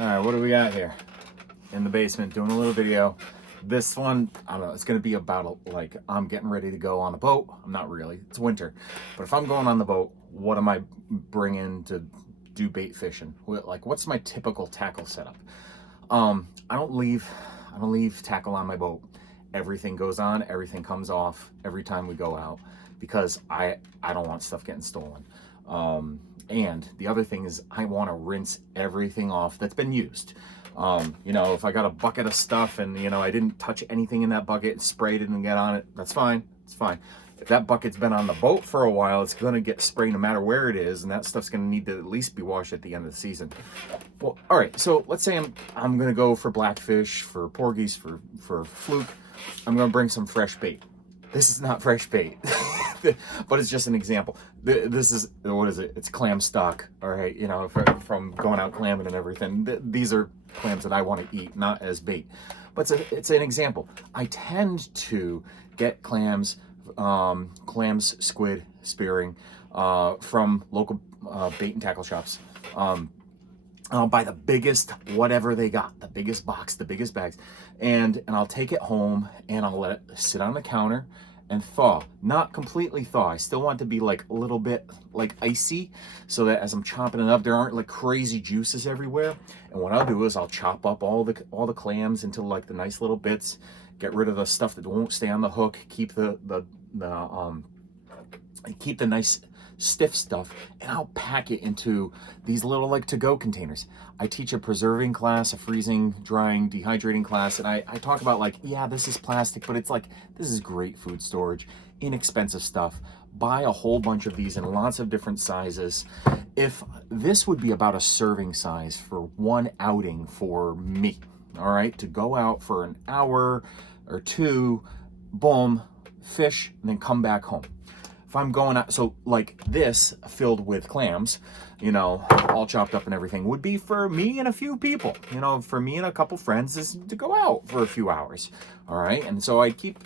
All right, what do we got here? In the basement, doing a little video. This one, I don't know, it's gonna be about like I'm getting ready to go on a boat. I'm not really, it's winter. But if I'm going on the boat, what am I bringing to do bait fishing? Like, what's my typical tackle setup? I don't leave tackle on my boat. Everything goes on, everything comes off every time we go out because I don't want stuff getting stolen. And the other thing is I want to rinse everything off that's been used. You know, if I got a bucket of stuff and, you know, I didn't touch anything in that bucket and sprayed it and get on it, that's fine. It's fine. If that bucket's been on the boat for a while, it's going to get sprayed no matter where it is, and that stuff's going to need to at least be washed at the end of the season. Well, all right, so let's say I'm going to go for blackfish, for porgies, for fluke. I'm going to bring some fresh bait. This is not fresh bait, but it's just an example. This is, what is it? It's clam stock, all right? You know, from going out clamming and everything. These are clams that I want to eat, not as bait. But it's an example. I tend to get clams, squid, spearing, from local bait and tackle shops. I'll buy the biggest, whatever they got, the biggest box, the biggest bags, and I'll take it home and I'll let it sit on the counter and thaw. Not completely thaw. I still want it to be like a little bit like icy, so that as I'm chopping it up, there aren't like crazy juices everywhere. And what I'll do is I'll chop up all the clams into like the nice little bits, get rid of the stuff that won't stay on the hook, keep the nice stiff stuff, and I'll pack it into these little like to-go containers. I teach a preserving class, a freezing, drying, dehydrating class, and I talk about like, yeah, this is plastic, but it's like, this is great food storage, inexpensive stuff. Buy a whole bunch of these in lots of different sizes. If this would be about a serving size for one outing for me, all right, to go out for an hour or two, boom, fish, and then come back home. If I'm going out, so like this filled with clams, you know, all chopped up and everything, would be for me and a few people. You know, for me and a couple friends is to go out for a few hours. All right, and so I keep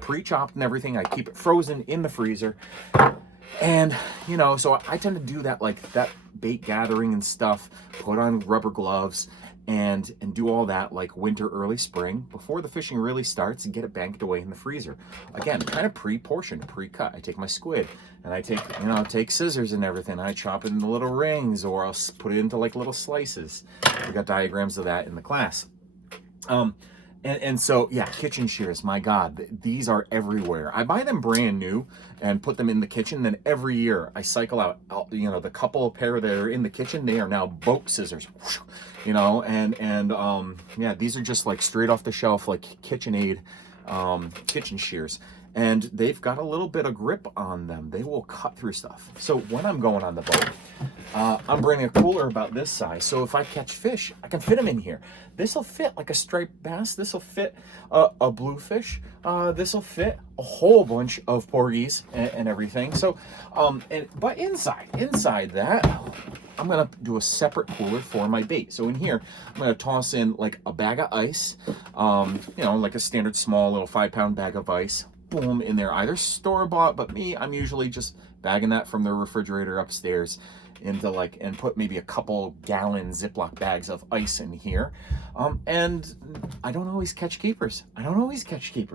pre-chopped and everything. I keep it frozen in the freezer, and you know, so I tend to do that, like that bait gathering and stuff. Put on rubber gloves and do all that like winter, early spring, before the fishing really starts, and get it banked away in the freezer. Again, kind of pre-portioned, pre-cut. I take my squid and I take scissors and everything. I chop it into little rings, or I'll put it into like little slices. We got diagrams of that in the class. And so, yeah, kitchen shears, my God, these are everywhere. I buy them brand new and put them in the kitchen. Then every year I cycle out, you know, the couple of pair that are in the kitchen, they are now boat scissors, you know, and yeah, these are just like straight off the shelf, like KitchenAid kitchen shears. And they've got a little bit of grip on them. They will cut through stuff. So when I'm going on the boat, I'm bringing a cooler about this size. So if I catch fish, I can fit them in here. This will fit like a striped bass. This will fit a bluefish. This will fit a whole bunch of porgies and everything. So, but inside that, I'm gonna do a separate cooler for my bait. So in here, I'm gonna toss in like a bag of ice, you know, like a standard small little 5-pound bag of ice. Boom, in there, either store-bought, but me, I'm usually just bagging that from the refrigerator upstairs into like, and put maybe a couple gallon Ziploc bags of ice in here. And I don't always catch keepers.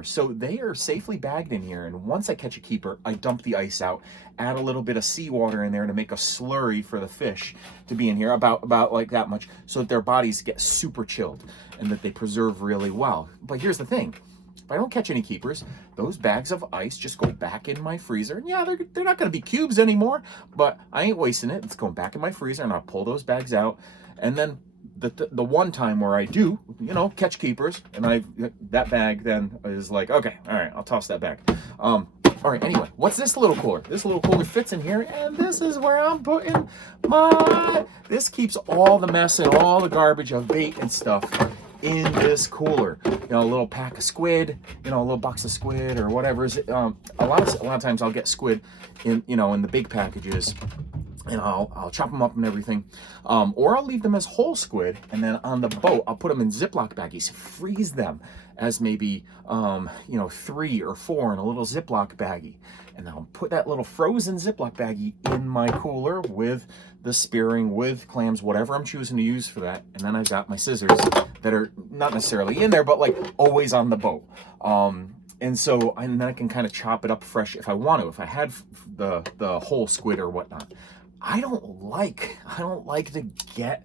So they are safely bagged in here. And once I catch a keeper, I dump the ice out, add a little bit of seawater in there to make a slurry for the fish to be in here, about like that much, so that their bodies get super chilled and that they preserve really well. But here's the thing. If I don't catch any keepers, those bags of ice just go back in my freezer. And yeah, they're not going to be cubes anymore, but I ain't wasting it. It's going back in my freezer, and I'll pull those bags out. And then the one time where I do, you know, catch keepers, and that bag then is like, okay, all right, I'll toss that bag. All right, anyway, what's this little cooler? This little cooler fits in here, and this is where I'm putting this keeps all the mess and all the garbage of bait and stuff in this cooler. You know, a little pack of squid, you know, a little box of squid or whatever. A lot of times I'll get squid in, you know, in the big packages, and I'll chop them up and everything, or I'll leave them as whole squid, and then on the boat I'll put them in Ziploc baggies, freeze them as maybe 3 or 4 in a little Ziploc baggie, and I'll put that little frozen Ziploc baggie in my cooler with the spearing, with clams, whatever I'm choosing to use for that, and then I've got my scissors that are not necessarily in there, but like always on the boat. And then I can kind of chop it up fresh if I want to, if I had the whole squid or whatnot. I don't like to get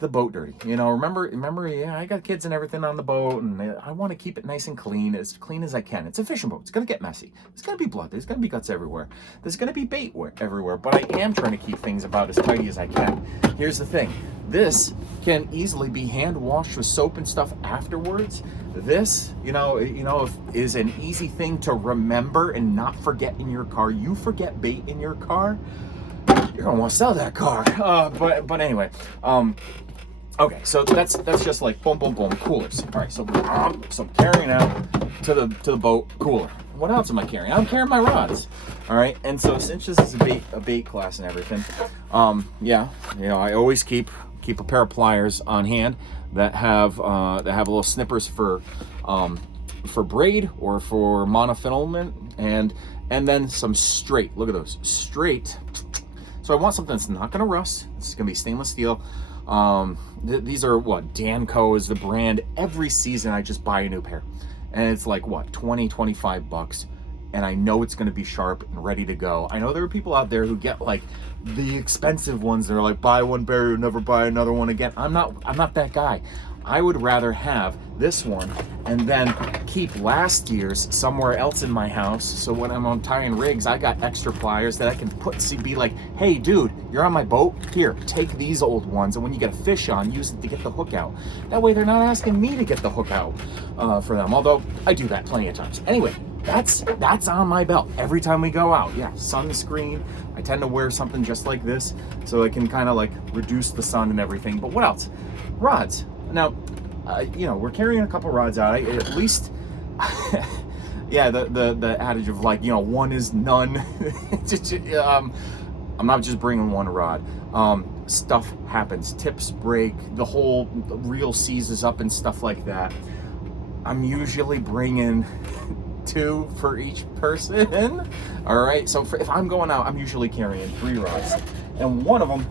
the boat dirty. Remember, yeah, I got kids and everything on the boat, and I want to keep it nice and clean as I can. It's a fishing boat. It's going to get messy. There's going to be blood. There's going to be guts everywhere. There's going to be bait everywhere, but I am trying to keep things about as tidy as I can. Here's the thing. This can easily be hand washed with soap and stuff afterwards. This, is an easy thing to remember and not forget in your car. You forget bait in your car, you're gonna want to sell that car. But anyway, okay, so that's just like boom, boom, boom, coolers. All right, so I'm carrying out to the boat cooler. What else am I carrying? I'm carrying my rods. All right, and so since this is a bait class and everything, I always keep a pair of pliers on hand that have little snippers for braid or for monofilament, and then some straight. Look at those straight. So I want something that's not going to rust. This is going to be stainless steel. These are Danco is the brand. Every season I just buy a new pair, and it's like $20-25, and I know it's going to be sharp and ready to go. I know there are people out there who get like the expensive ones. They're like, buy one pair, you'll never buy another one again. I'm not that guy. I would rather have this one and then keep last year's somewhere else in my house. So when I'm untying rigs, I got extra pliers that I can be like, hey dude, you're on my boat, here, take these old ones, and when you get a fish on, use it to get the hook out. That way they're not asking me to get the hook out for them, although I do that plenty of times. Anyway, that's on my belt every time we go out. Yeah, sunscreen. I tend to wear something just like this so I can kind of like reduce the sun and everything. But what else? Rods. Now, we're carrying a couple rods out. At least, yeah, the adage of like, one is none. I'm not just bringing one rod. Stuff happens. Tips break. The whole reel seizes up and stuff like that. I'm usually bringing 2 for each person. All right. So if I'm going out, I'm usually carrying 3 rods, and one of them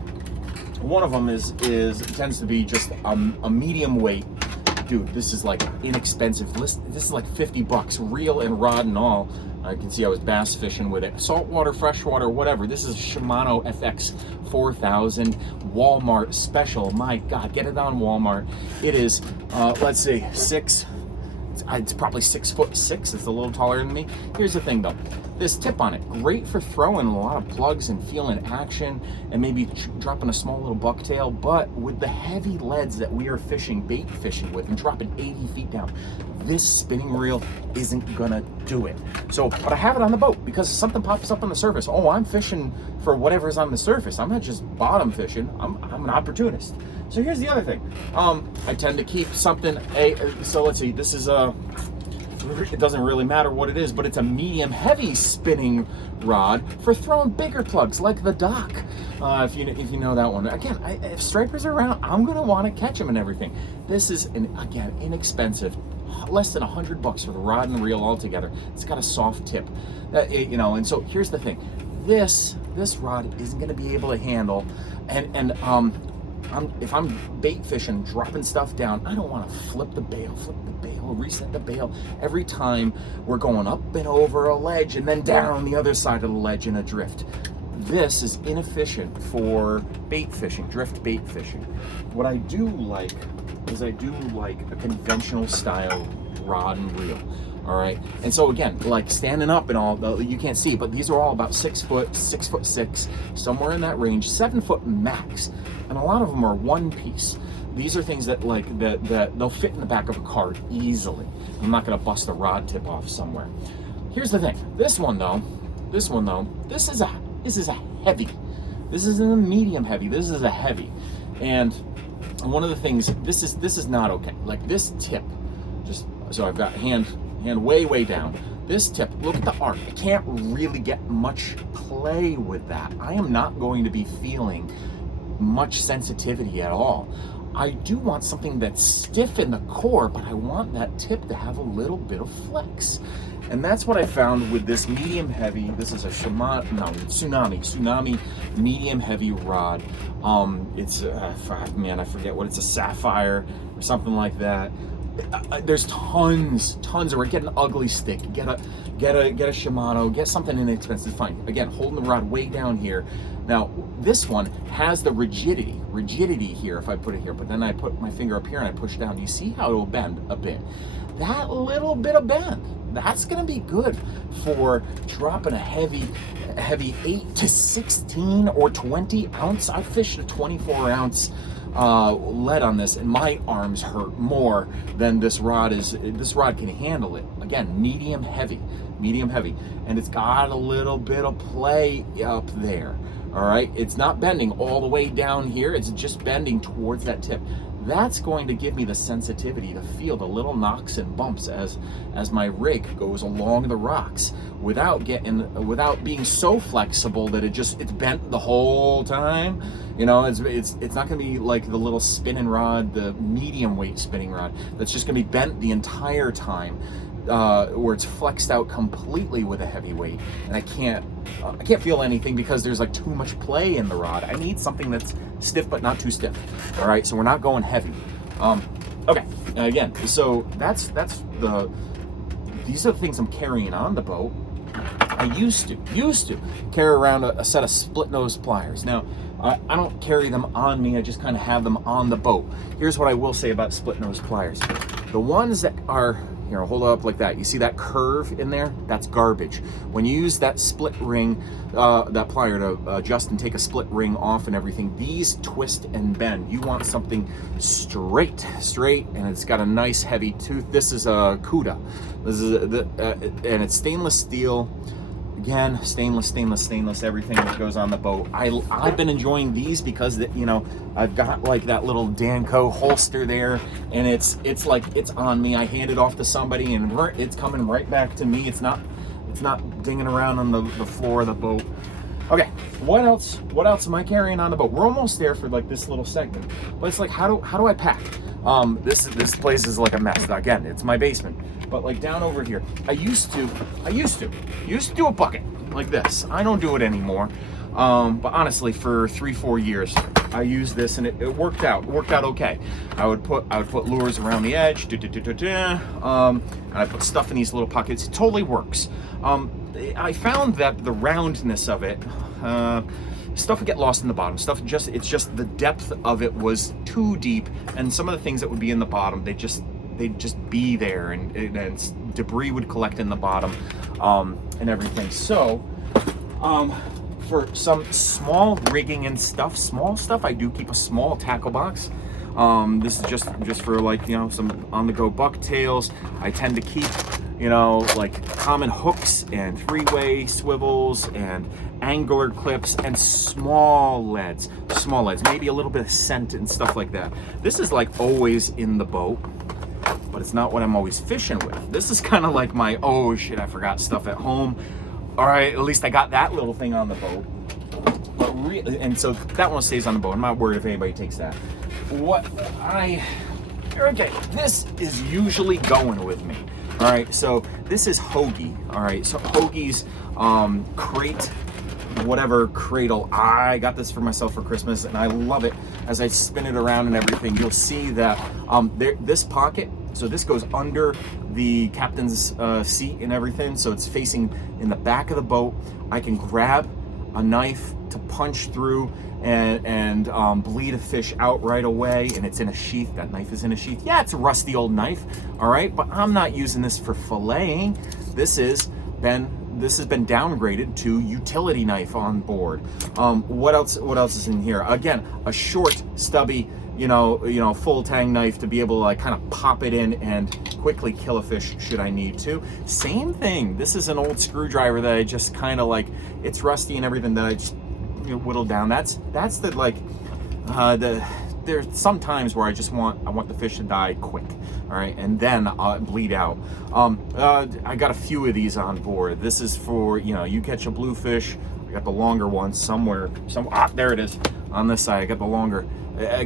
tends to be just a medium weight. Dude, this is like inexpensive. This is like $50, reel and rod and all. I can see I was bass fishing with it. Saltwater, freshwater, whatever. This is Shimano FX 4000 Walmart special. My God, get it on Walmart. It is, let's see, 6. It's probably 6'6". It's a little taller than me. Here's the thing though. This tip on it, great for throwing a lot of plugs and feeling action and maybe dropping a small little bucktail, but with the heavy leads that we are bait fishing with and dropping 80 feet down, this spinning reel isn't gonna do it. So, but I have it on the boat because something pops up on the surface. Oh, I'm fishing for whatever's on the surface. I'm not just bottom fishing. I'm an opportunist. So here's the other thing. I tend to keep something, so let's see, this is it doesn't really matter what it is, but it's a medium heavy spinning rod for throwing bigger plugs like the dock. If you know that one. Again, if stripers are around, I'm gonna want to catch them and everything. This is again inexpensive, less than $100 for the rod and reel altogether. It's got a soft tip, and so here's the thing. This rod isn't gonna be able to handle, if I'm bait fishing, dropping stuff down, I don't want to flip the bail, reset the bail every time we're going up and over a ledge and then down the other side of the ledge in a drift. This is inefficient for bait fishing, drift bait fishing. What I do like is a conventional style rod and reel. All right, and so again, like standing up and all, you can't see, but these are all about 6 foot, 6'6", somewhere in that range, 7 foot max, and a lot of them are one piece. These are things that they'll fit in the back of a car easily. I'm not gonna bust a rod tip off somewhere. Here's the thing. This one though, this is a heavy. This isn't a medium heavy. This is a heavy, and one of the things, this is not okay. Like this tip, so I've got hand way down. This tip, look at the arc. I can't really get much play with that. I am not going to be feeling much sensitivity at all. I do want something that's stiff in the core, but I want that tip to have a little bit of flex. And that's what I found with this medium heavy. This is a Tsunami medium heavy rod. It's man, I forget what it's, a sapphire or something like that. There's tons of, get an ugly stick, get a Shimano, get something inexpensive, fine. Again, holding the rod way down here. Now, this one has the rigidity here if I put it here, but then I put my finger up here and I push down. You see how it'll bend a bit. That little bit of bend, that's gonna be good for dropping a heavy 8 to 16 or 20 ounce. I fished a 24 ounce lead on this, and my arms hurt more than this rod can handle it. Again, medium heavy, and it's got a little bit of play up there. All right, it's not bending all the way down here, it's just bending towards that tip. That's going to give me the sensitivity to feel the little knocks and bumps as my rig goes along the rocks without being so flexible that it's bent the whole time. You know, it's not going to be like the little spinning rod, the medium weight spinning rod, that's just going to be bent the entire time, where it's flexed out completely with a heavy weight, and I can't feel anything because there's like too much play in the rod. I need something that's stiff but not too stiff. All right, so we're not going heavy. Okay, again, so these are the things I'm carrying on the boat. I used to carry around a set of split nose pliers. Now, I don't carry them on me, I just kind of have them on the boat. Here's what I will say about split nose pliers. The ones that are, here, hold it up like that. You see that curve in there? That's garbage. When you use that split ring, that plier to adjust and take a split ring off and everything, these twist and bend. You want something straight, and it's got a nice heavy tooth. This is a Cuda. This is and it's stainless steel. Again, stainless, everything that goes on the boat. I've been enjoying these because, you know, I've got like that little Danco holster there, and it's like it's on me. I hand it off to somebody and it's coming right back to me. It's not dinging around on the floor of the boat. Okay, what else am I carrying on the boat? We're almost there for like this little segment, but it's like, how do I pack? This place is like a mess. Again, it's my basement. But like down over here, I used to do a bucket like this. I don't do it anymore. But honestly, for 3-4 years, I used this, and it worked out okay. I would put lures around the edge, and I put stuff in these little pockets. It totally works. I found that the roundness of it, stuff would get lost in the bottom. It's just the depth of it was too deep, and some of the things that would be in the bottom, they'd just be there, and debris would collect in the bottom, and everything. So, for some small rigging and small stuff, I do keep a small tackle box. This is just for, like, you know, some on-the-go bucktails. I tend to keep, you know, like common hooks and 3-way swivels and angler clips and small leads, maybe a little bit of scent and stuff like that. This is like always in the boat, but it's not what I'm always fishing with. This is kind of like my, oh shit, I forgot stuff at home. All right, at least I got that little thing on the boat. But and so that one stays on the boat. I'm not worried if anybody takes that. Okay, this is usually going with me. All right, so this is Hoagie. All right, so Hoagie's crate, whatever cradle. I got this for myself for Christmas, and I love it. As I spin it around and everything, you'll see that this pocket, so this goes under the captain's seat and everything, so it's facing in the back of the boat. I can grab a knife to punch through and bleed a fish out right away, and it's in a sheath. That knife is in a sheath. Yeah, it's a rusty old knife, all right, but I'm not using this for filleting. This has been downgraded to utility knife on board. What else is in here? Again, a short, stubby, you know, full tang knife to be able to like kind of pop it in and quickly kill a fish should I need to. Same thing. This is an old screwdriver that I just kind of like, it's rusty and everything, that I just, you know, whittled down. That's the like the there's some times where I want the fish to die quick, all right, and then bleed out. I got a few of these on board. This is for, you catch a bluefish. I got the longer one somewhere. There it is on this side. I got the longer.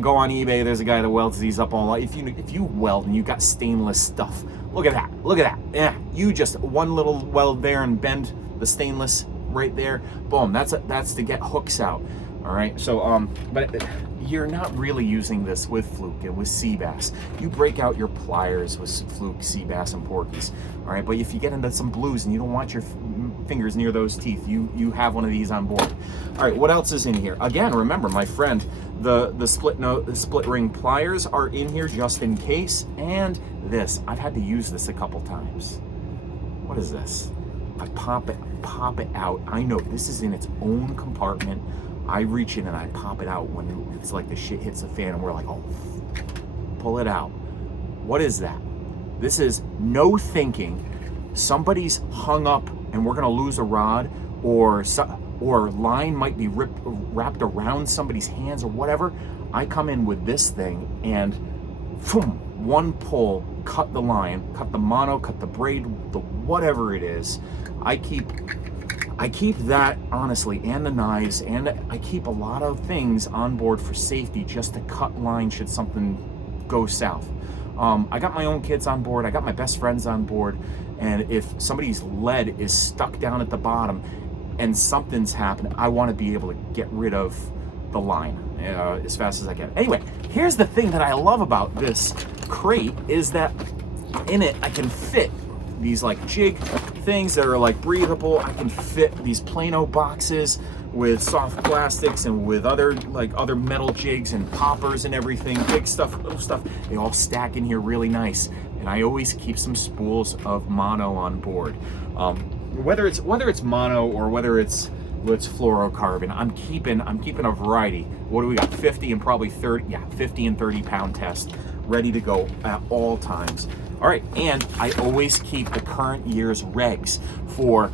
Go on eBay. There's a guy that welds these up all. If you weld and you got stainless stuff, look at that. Look at that. Yeah, you just one little weld there and bend the stainless right there. Boom. That's to get hooks out. All right. So but you're not really using this with fluke and with sea bass. You break out your pliers with fluke, sea bass, and porkies. All right. But if you get into some blues and you don't want your fingers near those teeth, you have one of these on board. All right. What else is in here? Again, remember, my friend, the split ring pliers are in here just in case. And this, I've had to use this a couple times. What is this? I pop it out. I know this is in its own compartment. I reach in and I pop it out when it's like the shit hits the fan and we're like, oh, pull it out. What is that? This is no thinking. Somebody's hung up and we're gonna lose a rod, or line might be wrapped around somebody's hands or whatever. I come in with this thing and boom, one pull, cut the line, cut the mono, cut the braid, the whatever it is. I keep that, honestly, and the knives, and I keep a lot of things on board for safety, just to cut line should something go south. I got my own kids on board, I got my best friends on board, and if somebody's lead is stuck down at the bottom and something's happened, I want to be able to get rid of the line as fast as I can. Anyway, here's the thing that I love about this crate is that in it I can fit these like jig things that are like breathable. I can fit these Plano boxes with soft plastics and with other metal jigs and poppers and everything, big stuff, little stuff. They all stack in here really nice. And I always keep some spools of mono on board. Whether it's mono or whether it's fluorocarbon, I'm keeping a variety. What do we got? 50 and probably 30, yeah, 50 and 30 pound test ready to go at all times. All right, and I always keep the current year's regs for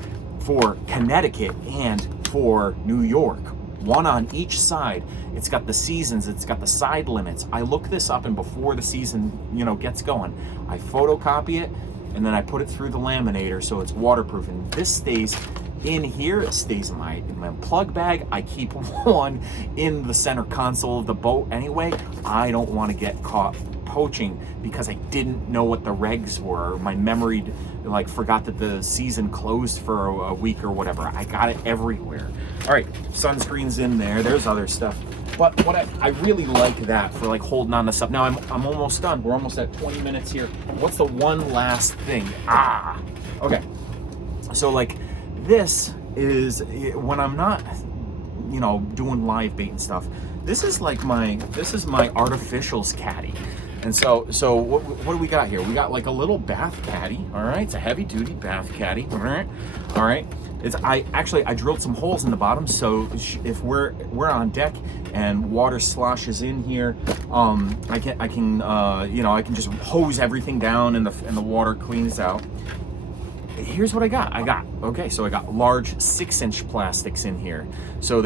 Connecticut and for New York. One on each side. It's got the seasons, it's got the side limits. I look this up, and before the season, gets going, I photocopy it, and then I put it through the laminator so it's waterproof. And this stays in here, it stays in my plug bag. I keep one in the center console of the boat anyway. I don't want to get caught poaching because I didn't know what the regs were. My memory forgot that the season closed for a week or whatever. I got it everywhere. All right, sunscreen's in there. There's other stuff. But what I really like that for holding on to stuff. Now I'm almost done. We're almost at 20 minutes here. What's the one last thing? Okay. So this is when I'm not, doing live bait and stuff. This is my artificials caddy. And so what do we got here? We got a little bath caddy. All right, it's a heavy duty bath caddy. All right. I drilled some holes in the bottom, so if we're on deck and water sloshes in here, I can just hose everything down and the water cleans out. Here's what I got. I got large 6-inch plastics in here. So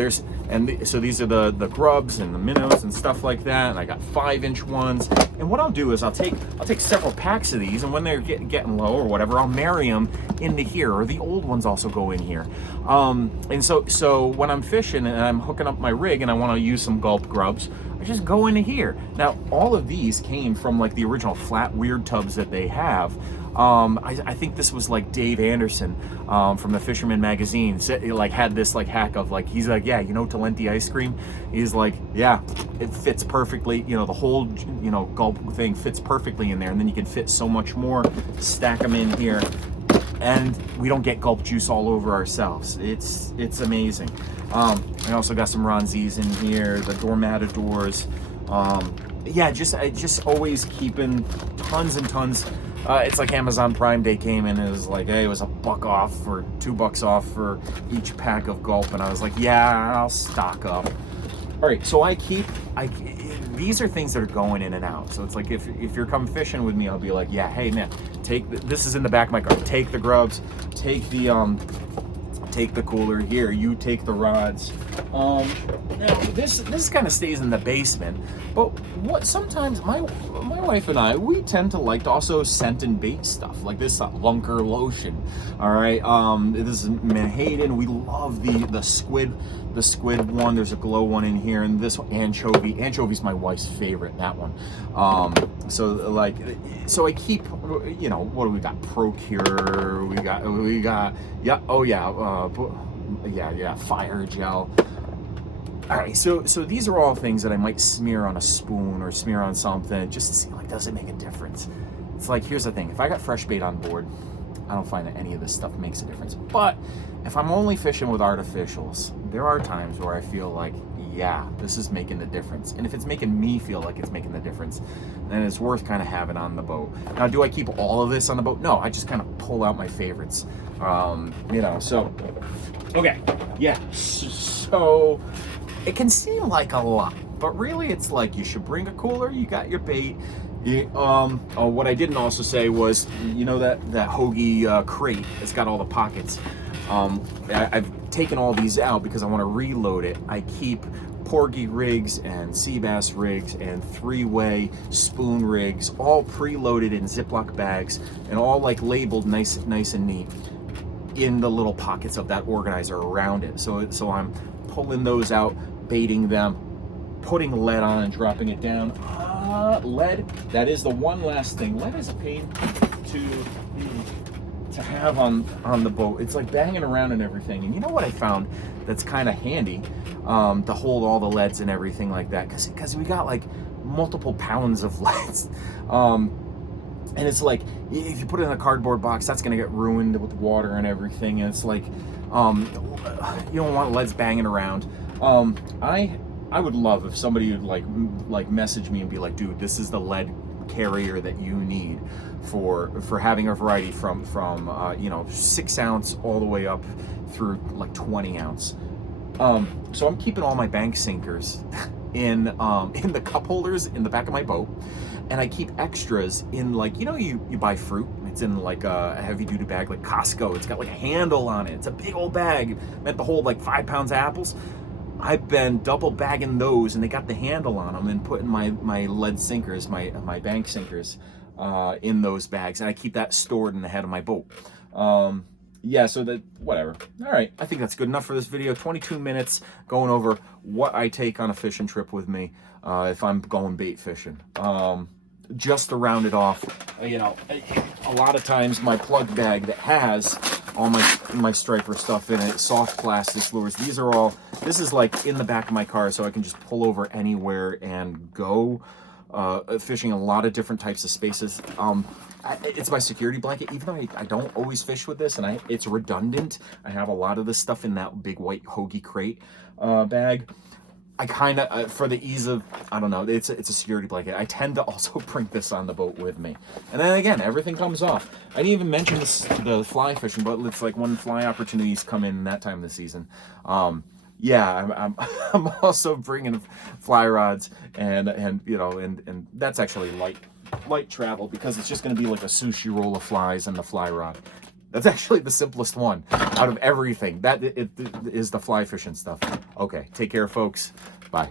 so these are the grubs and the minnows and stuff like that. And I got 5-inch ones. And what I'll do is I'll take several packs of these, and when they're getting low or whatever, I'll marry them into here. Or the old ones also go in here. And so when I'm fishing and I'm hooking up my rig and I want to use some gulp grubs, I just go into here. Now all of these came from the original flat weird tubs that they have. I think this was Dave Anderson from the Fisherman magazine had this hack of he's yeah, Talenti ice cream. He's yeah, it fits perfectly. The whole gulp thing fits perfectly in there, and then you can fit so much more. Stack them in here, and we don't get gulp juice all over ourselves. It's amazing. I also got some Ronzis in here, the Dormatadors. Yeah, just always keeping tons and tons. It's Amazon Prime Day came in, and it was hey, it was $1 off or $2 off for each pack of gulp, and I was yeah, I'll stock up. All right, so these are things that are going in and out. So it's if you're come fishing with me, I'll be yeah, hey man, this is in the back of my car. Take the grubs, take the cooler here. You take the rods. Now this kind of stays in the basement, but what sometimes my wife and I, we tend to like to also scent and bait stuff like this Lunker lotion. All right, this is Manhattan. We love the squid one. There's a glow one in here, and this one, anchovy's my wife's favorite, that one. So I keep, you know, what do we got? Procure, we got yeah, oh yeah, fire gel. All right, so these are all things that I might smear on a spoon or smear on something just to see, like, does it make a difference? It's like, here's the thing, if I got fresh bait on board, I don't find that any of this stuff makes a difference. But if I'm only fishing with artificials, there are times where I feel like, yeah, this is making the difference. And if it's making me feel like it's making the difference, then it's worth kind of having on the boat. Now, do I keep all of this on the boat? No, I just kind of pull out my favorites. You know, so, okay, yeah, so it can seem like a lot, but really it's like you should bring a cooler, you got your bait. What I didn't also say was, you know, that hoagie crate, it's got all the pockets. I've taken all these out because I want to reload it. I keep porgy rigs and sea bass rigs and three-way spoon rigs all preloaded in Ziploc bags and all like labeled nice and neat in the little pockets of that organizer around it. So I'm pulling those out, baiting them, putting lead on and dropping it down. Lead, that is the one last thing. Lead is a pain to have on the boat. It's like banging around and everything. And you know what I found that's kind of handy to hold all the leads and everything like that, because we got like multiple pounds of leads. And it's like, if you put it in a cardboard box, that's gonna get ruined with water and everything. And it's like, you don't want leads banging around. I would love if somebody would like message me and be like, dude, this is the lead carrier that you need for having a variety from you know, 6 ounce all the way up through like 20 ounce. So I'm keeping all my bank sinkers in the cup holders in the back of my boat, and I keep extras in, like, you know, you buy fruit, it's in like a heavy duty bag like Costco. It's got like a handle on it. It's a big old bag meant to hold like 5 pounds of apples. I've been double bagging those, and they got the handle on them, and putting my lead sinkers, my bank sinkers, in those bags, and I keep that stored in the head of my boat. Yeah, so that, whatever. All right, I think that's good enough for this video. 22 minutes going over what I take on a fishing trip with me if I'm going bait fishing. Just to round it off, you know, a lot of times my plug bag that has all my striper stuff in it, soft plastic lures, this is like in the back of my car, so I can just pull over anywhere and go fishing a lot of different types of spaces. It's my security blanket, even though I don't always fish with this, and it's redundant. I have a lot of this stuff in that big white hoagie crate bag. I kind of, for the ease of, I don't know, it's a security blanket. I tend to also bring this on the boat with me. And then again, everything comes off. I didn't even mention the fly fishing, but it's like when fly opportunities come in that time of the season. Yeah, I'm also bringing fly rods, and you know, and that's actually light travel, because it's just going to be like a sushi roll of flies and the fly rod. That's actually the simplest one out of everything. That it is the fly fishing stuff. Okay, take care, folks. Bye.